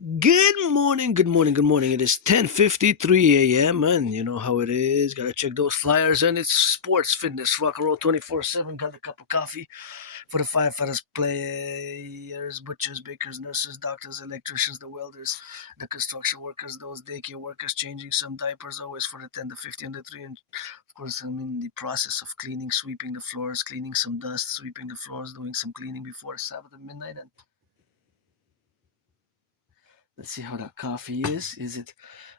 Good morning, good morning, good morning. It is 10:53 a.m. and you know how it is. Gotta check those flyers and it's sports, fitness, rock and roll 24/7. Got a cup of coffee for the firefighters, players, butchers, bakers, nurses, doctors, electricians, the welders, the construction workers, those daycare workers, changing some diapers always for the 10 to 50 and the 3. And of course, I'm in the process of cleaning, sweeping the floors, cleaning some dust, sweeping the floors, doing some cleaning before Sabbath at midnight. And let's see how that coffee is. Is it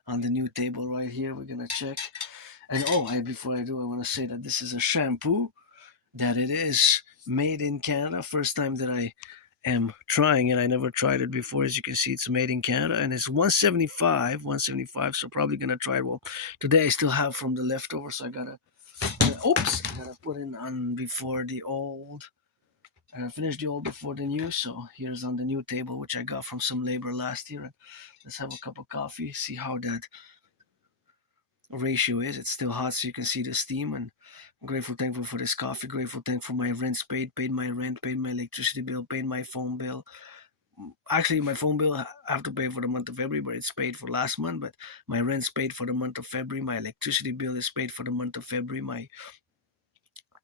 on the new table right here? We're gonna check. And before I do, I want to say that this is a shampoo that it is made in Canada. First time that I am trying it. I never tried it before. As you can see, it's made in Canada and it's 175, 175. So probably gonna try it. Well, today I still have from the leftover, so I gotta. I gotta put in on before the old. I finished the old before the new, so here's on the new table, which I got from some labor last year. Let's have a cup of coffee, see how that ratio is. It's still hot, so you can see the steam. And I'm grateful, thankful for this coffee. Grateful, thankful for my rent's paid my rent, paid my electricity bill, paid my phone bill. Actually, my phone bill I have to pay for the month of February, but it's paid for last month. But my rent's paid for the month of February. My electricity bill is paid for the month of February. My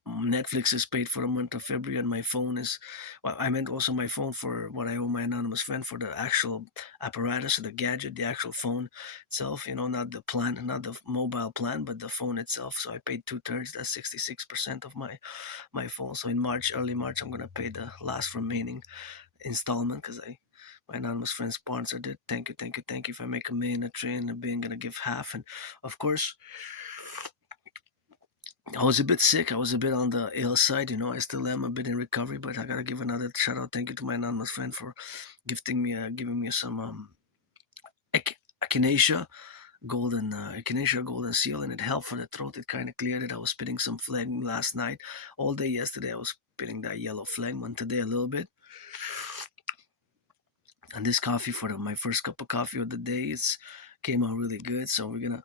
Netflix is paid for the month of February, and my phone is. Well, I meant also my phone for what I owe my anonymous friend for the actual apparatus, the gadget, the actual phone itself. You know, not the plan, not the mobile plan, but the phone itself. So I paid 2/3. That's 66% of my phone. So in March, early March, I'm gonna pay the last remaining installment because I. My anonymous friend sponsored it. Thank you, thank you, thank you. If I make a million, a trillion, a billion, gonna give half. And of course, I was a bit sick. I was a bit on the ill side, you know. I still am a bit in recovery, but I gotta give another shout out. Thank you to my anonymous friend for giving me some echinacea golden seal, and it helped for the throat. It kind of cleared it. I was spitting some phlegm last night, all day yesterday. I was spitting that yellow phlegm, and today a little bit. And this coffee for my first cup of coffee of the day, it's came out really good. So we're gonna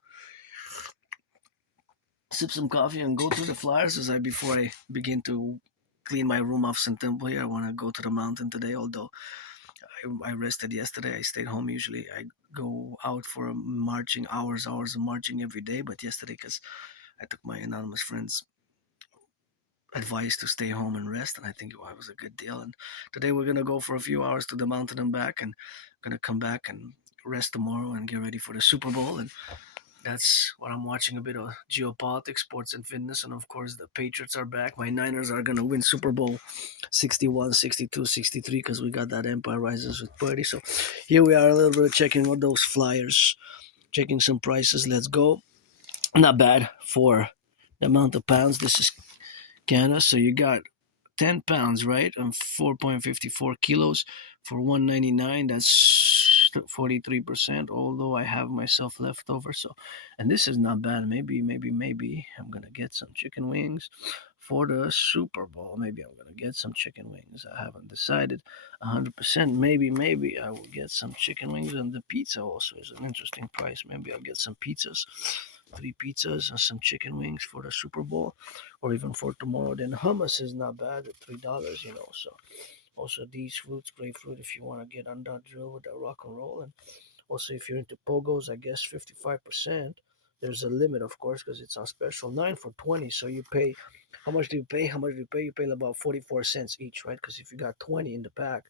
sip some coffee and go through the flyers as I before I begin to clean my room off some temple here. I want to go to the mountain today, although I rested yesterday. I stayed home. Usually I go out for marching hours of marching every day. But yesterday, because I took my anonymous friend's advice to stay home and rest, and I think it was a good deal. And today we're gonna go for a few hours to the mountain and back, and gonna come back and rest tomorrow and get ready for the Super Bowl. And that's what I'm watching, a bit of geopolitics, sports, and fitness. And of course, the Patriots are back. My Niners are going to win Super Bowl 61, 62, 63 because we got that Empire Rises with Purdy. So here we are a little bit checking all those flyers, checking some prices. Let's go. Not bad for the amount of pounds. This is Canada. So you got 10 pounds, right? And 4.54 kilos for 199. That's 43%, although I have myself left over. So, and this is not bad. Maybe I'm going to get some chicken wings for the Super Bowl. Maybe I'm going to get some chicken wings. I haven't decided 100%. Maybe I will get some chicken wings, and the pizza also is an interesting price. Maybe I'll get some pizzas. 3 pizzas and some chicken wings for the Super Bowl, or even for tomorrow. Then hummus is not bad at $3, you know. So also these fruits, grapefruit, if you want to get on that drill with that rock and roll, and also if you're into pogos, I guess 55%. There's a limit, of course, because it's on special 9 for 20. So you pay. How much do you pay? How much do you pay? You pay about 44 cents each, right? Because if you got 20 in the pack,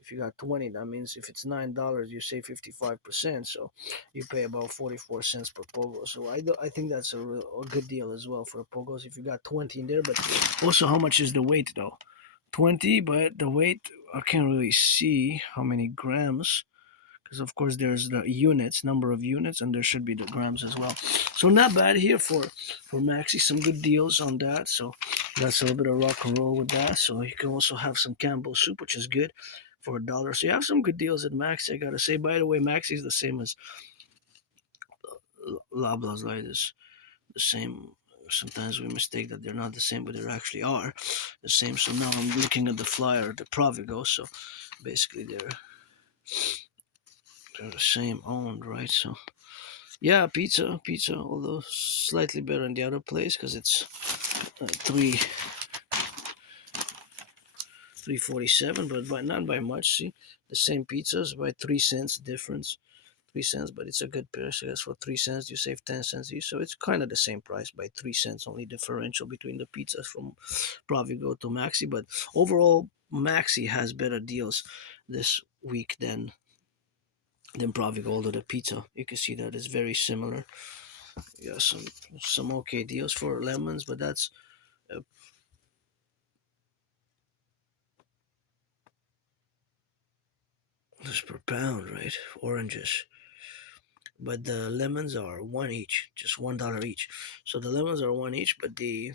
if you got 20, that means if it's $9, you save 55%. So you pay about 44 cents per pogo. So I think that's a good deal as well for the pogos if you got 20 in there. But also, how much is the weight though? 20, but the weight, I can't really see how many grams because of course there's the units, number of units, and there should be the grams as well. So not bad here for Maxi. Some good deals on that. So that's a little bit of rock and roll with that. So you can also have some Campbell's soup, which is good for $1. So you have some good deals at Maxi. I gotta say. By the way, Maxi is the same as Loblaws, right? It's the same. Sometimes we mistake that they're not the same, but they actually are the same. So now I'm looking at the flyer, the Provigo. So basically, they're the same owned, right? So yeah, pizza, although slightly better in the other place because it's three 347, but not by much. See, the same pizzas by 3 cents difference. 3 cents, but it's a good price. I guess for 3 cents you save 10 cents each, so it's kind of the same price by 3 cents. Only differential between the pizzas from Privee Go to Maxi, but overall Maxi has better deals this week than Privee Go to the pizza. You can see that it's very similar. Yeah, some okay deals for lemons, but uh, that's per pound, right? Oranges, but the lemons are one each, just $1 each. So the lemons are one each, but the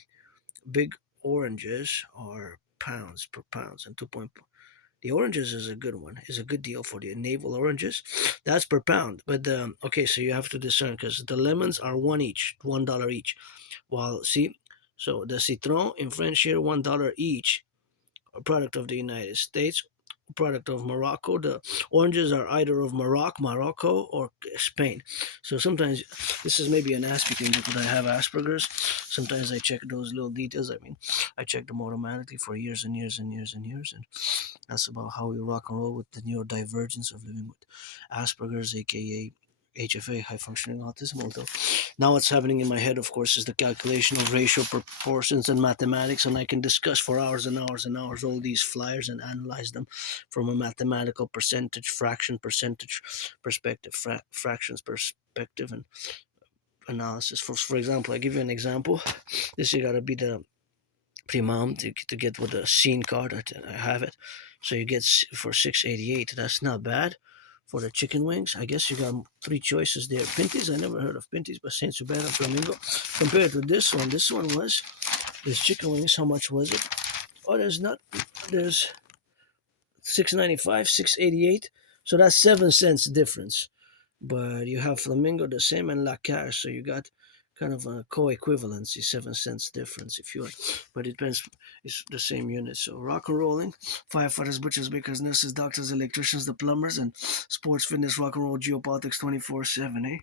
big oranges are pounds per pounds and 2 point. The oranges is a good one. Is a good deal for the navel oranges. That's per pound. But okay, so you have to discern because the lemons are one each, $1 each. While see, so the citron in French here $1 each, a product of the United States, product of Morocco. The oranges are either of Morocco, or Spain. So sometimes this is maybe an Aspie thing because I have Asperger's. Sometimes I check those little details. I mean, I check them automatically for years and years and years and years, and that's about how we rock and roll with the neurodivergence of living with Asperger's, aka HFA, high functioning autism. Although now what's happening in my head, of course, is the calculation of ratio proportions and mathematics, and I can discuss for hours and hours and hours all these flyers and analyze them from a mathematical percentage perspective, fractions perspective, and analysis. For example, I give you an example. This you gotta be the primam to get with the scene card. I have it. So you get for 688. That's not bad. For the chicken wings, I guess you got three choices there. Pinties, I never heard of Pinties, but Saint Hubert and Flamingo. Compared to this one was this chicken wings. How much was it? Oh, there's 695, 688. So that's 7 cents difference. But you have Flamingo the same and La Cache, so you got kind of a co-equivalency, 7 cents difference if you want. But it depends, it's the same unit. So rock and rolling, firefighters, butchers, bakers, nurses, doctors, electricians, the plumbers, and sports, fitness, rock and roll, geopolitics 24/7, eh?